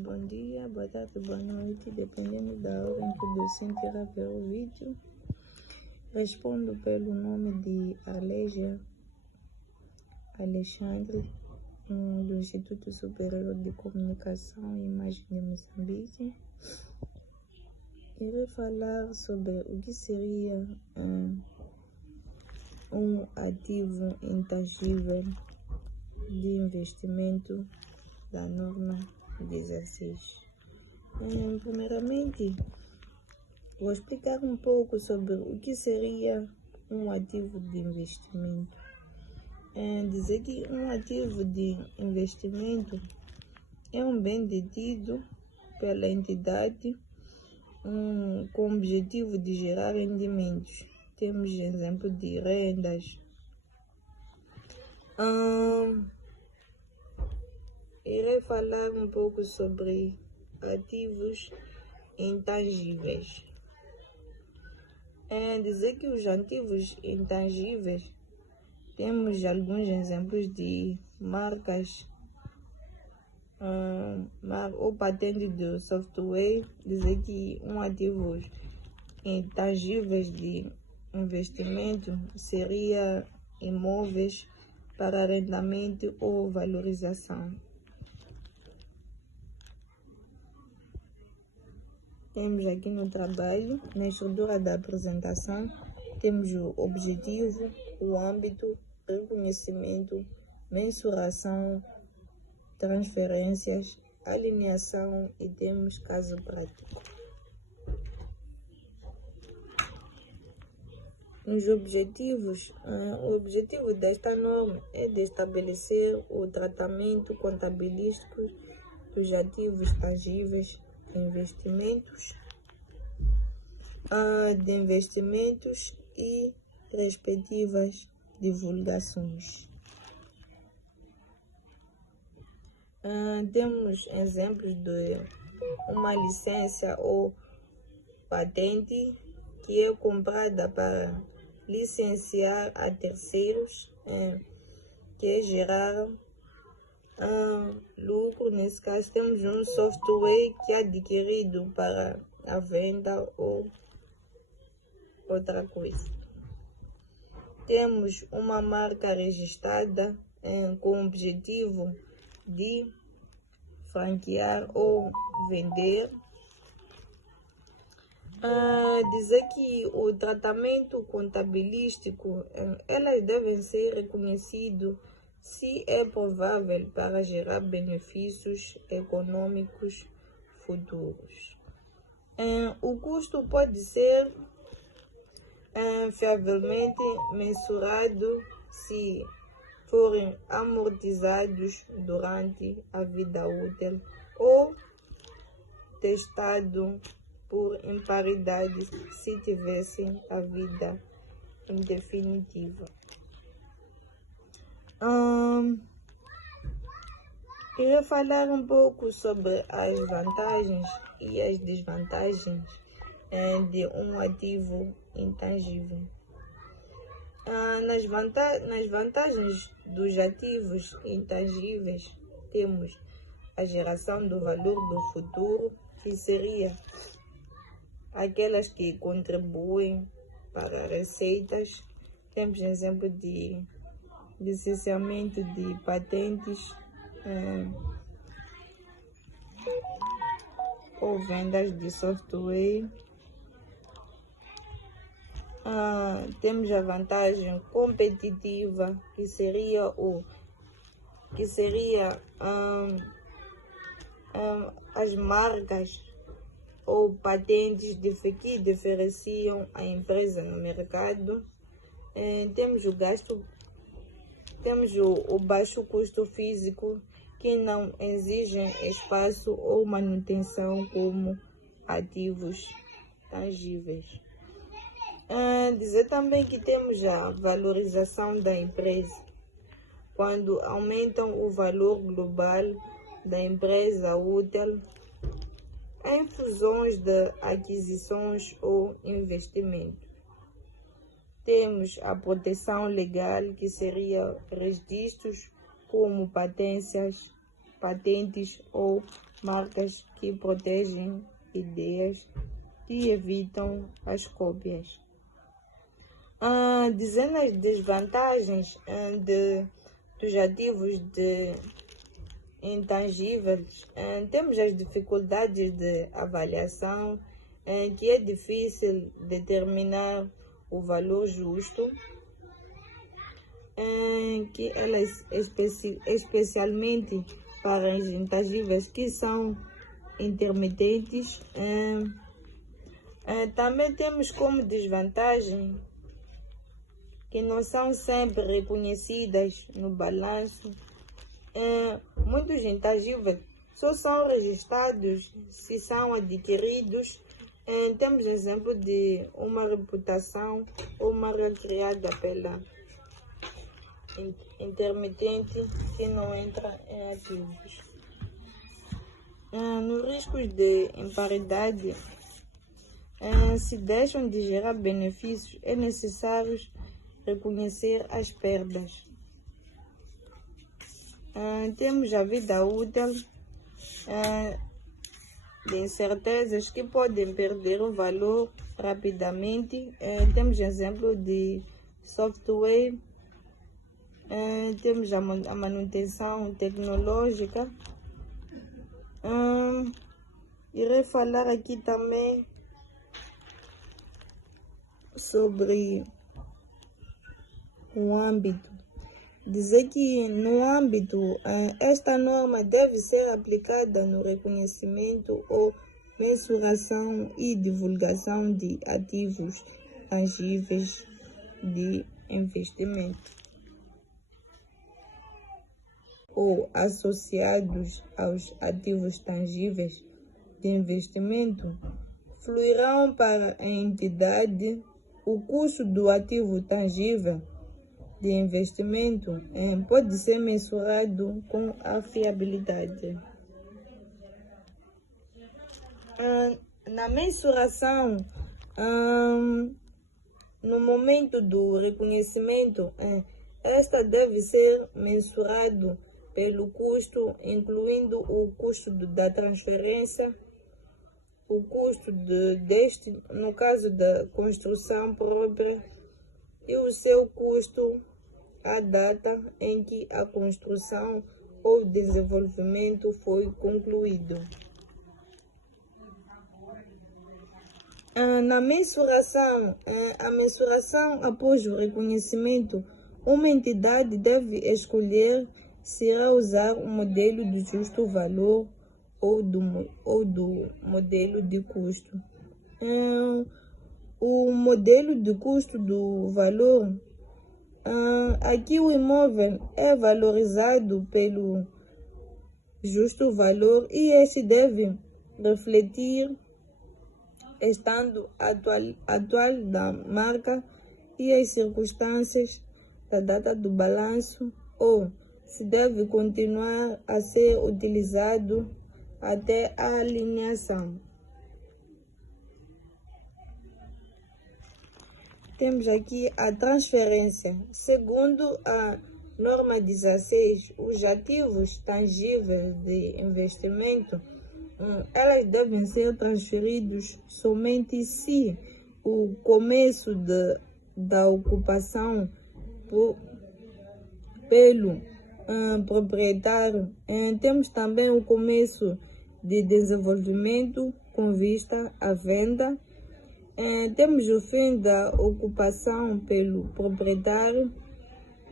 Bom dia, boa tarde, boa noite, dependendo da hora em que o docente irá ver o vídeo. Respondo pelo nome de Arlégia Alexandre, do Instituto Superior de Comunicação e Imagem de Moçambique. Irei falar sobre o que seria um ativo intangível de investimento da norma 16. Primeiramente, vou explicar um pouco sobre o que seria um ativo de investimento. Dizer que um ativo de investimento é um bem detido pela entidade com o objetivo de gerar rendimentos. Temos exemplo de rendas. Irei falar um pouco sobre ativos intangíveis. Dizer que os ativos intangíveis, temos alguns exemplos de marcas ou patente do software. Dizer que ativos intangíveis de investimento seria imóveis para arrendamento ou valorização. Temos aqui no trabalho, na estrutura da apresentação, temos o objetivo, o âmbito, reconhecimento, mensuração, transferências, alineação e temos caso prático. Os objetivos, o objetivo desta norma é de estabelecer o tratamento contabilístico dos ativos tangíveis de investimentos e respectivas divulgações. Temos exemplos de uma licença ou patente que é comprada para licenciar a terceiros, que é gerar lucro. Nesse caso, temos um software que é adquirido para a venda ou outra coisa. Temos uma marca registrada com o objetivo de franquear ou vender. Dizer que o tratamento contabilístico, elas devem ser reconhecidas se é provável para gerar benefícios econômicos futuros. O custo pode ser fiavelmente mensurado se forem amortizados durante a vida útil ou testado por imparidade se tivessem a vida indefinitiva. Queria falar um pouco sobre as vantagens e as desvantagens de um ativo intangível. Nas vantagens dos ativos intangíveis, temos a geração do valor do futuro, que seria aquelas que contribuem para receitas. Temos exemplo de licenciamento de patentes ou vendas de software. Temos a vantagem competitiva, que seria as marcas ou patentes que diferenciam a empresa no mercado. Temos o baixo custo físico, que não exigem espaço ou manutenção como ativos tangíveis. Dizer também que temos a valorização da empresa, quando aumentam o valor global da empresa útil em fusões de aquisições ou investimentos. Temos a proteção legal, que seria registros como patências, patentes ou marcas que protegem ideias e evitam as cópias. Dizendo as desvantagens dos ativos intangíveis, temos as dificuldades de avaliação, que é difícil determinar o valor justo, que elas especialmente para os intangíveis que são intermitentes. Também temos como desvantagem que não são sempre reconhecidas no balanço. Muitos intangíveis só são registrados se são adquiridos. Temos exemplo de uma reputação ou marca criada pela intermitente que não entra em ativos. Nos riscos de imparidade, se deixam de gerar benefícios, é necessário reconhecer as perdas. Temos a vida útil de incertezas que podem perder o valor rapidamente. Temos exemplo de software, temos a manutenção tecnológica. Irei falar aqui também sobre o âmbito. Dizer que no âmbito, esta norma deve ser aplicada no reconhecimento ou mensuração e divulgação de ativos tangíveis de investimento ou associados aos ativos tangíveis de investimento. Fluirão para a entidade o custo do ativo tangível de investimento pode ser mensurado com a fiabilidade. Na mensuração, no momento do reconhecimento, esta deve ser mensurado pelo custo, incluindo o custo da transferência, o custo deste, no caso da construção própria, e o seu custo à data em que a construção ou desenvolvimento foi concluído. Na mensuração, a mensuração após o reconhecimento, uma entidade deve escolher se irá usar o modelo de justo valor ou do modelo de custo. O modelo de custo do valor, aqui o imóvel é valorizado pelo justo valor e esse deve refletir estado atual da marca e as circunstâncias da data do balanço, ou se deve continuar a ser utilizado até a alienação. Temos aqui a transferência. Segundo a norma 16, os ativos tangíveis de investimento, elas devem ser transferidos somente se o começo da ocupação pelo proprietário. Temos também o começo de desenvolvimento com vista à venda. Temos o fim da ocupação pelo proprietário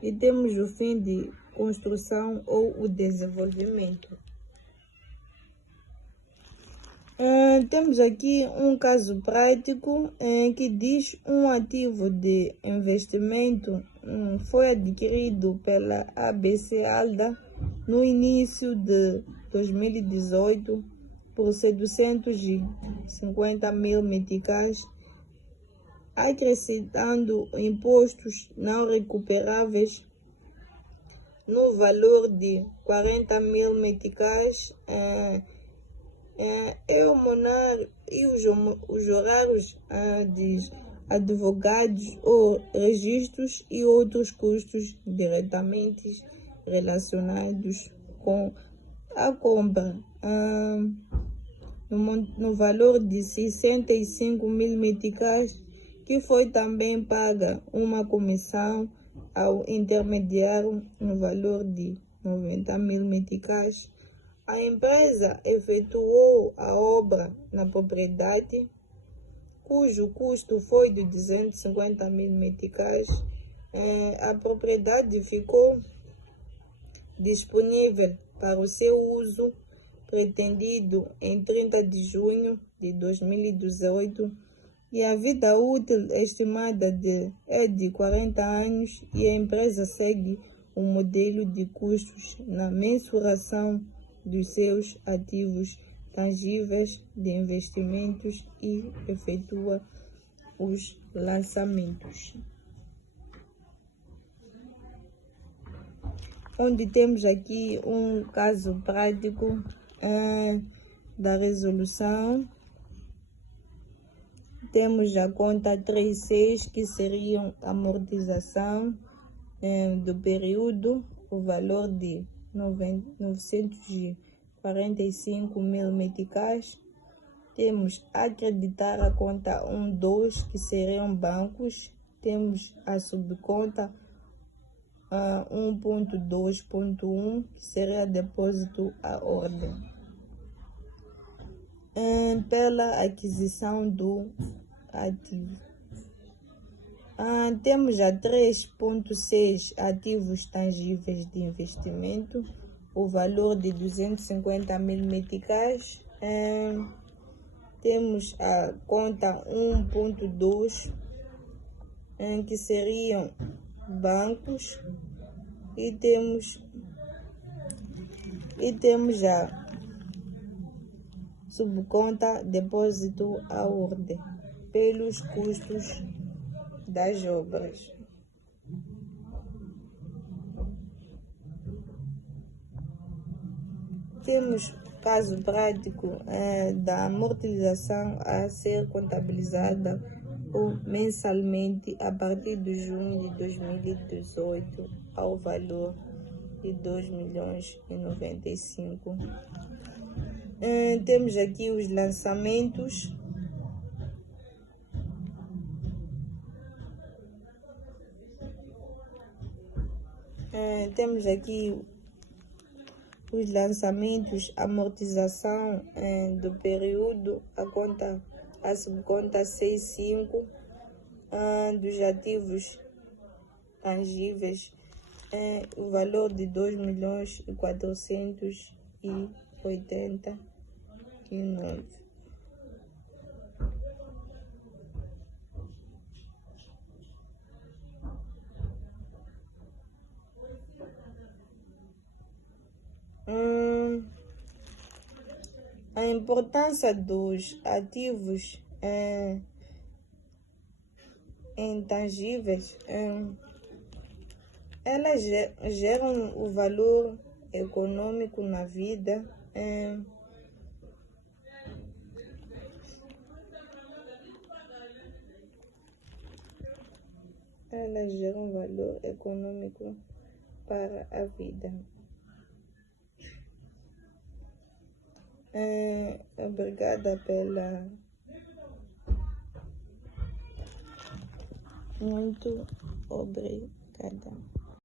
e temos o fim de construção ou o desenvolvimento. Temos aqui um caso prático que diz um ativo de investimento foi adquirido pela ABC Alda no início de 2018 por 750 mil meticais, acrescentando impostos não recuperáveis no valor de 40 mil meticais. Os horários de advogados ou registros e outros custos diretamente relacionados com a compra no valor de 65 mil meticais, que foi também paga uma comissão ao intermediário no valor de 90 mil meticais. A empresa efetuou a obra na propriedade, cujo custo foi de 250 mil meticais. A propriedade ficou disponível para o seu uso pretendido em 30 de junho de 2018 e a vida útil estimada é de 40 anos e a empresa segue um modelo de custos na mensuração dos seus ativos tangíveis de investimentos e efetua os lançamentos. Onde temos aqui um caso prático da resolução. Temos a conta 36, que seria a amortização do período, o valor de 945 mil meticais. Temos a acreditar a conta 1, 2, que seriam bancos. Temos a subconta 1.2.1, que seria depósito à ordem, pela aquisição do ativo. Temos a 3.6 ativos tangíveis de investimento, o valor de 250 mil meticais. Temos a conta 1.2, que seriam bancos, e temos a subconta depósito à ordem pelos custos das obras. Temos caso prático da amortização a ser contabilizada mensalmente a partir de junho de 2018 ao valor de 2.095 mil. Temos aqui os lançamentos. Temos aqui os lançamentos, amortização do período, a subconta 65 dos ativos tangíveis, o valor de 2.489 mil. A importância dos ativos intangíveis, elas geram o valor econômico na vida. Elas geram valor econômico para a vida. Obrigada pela... Muito obrigada.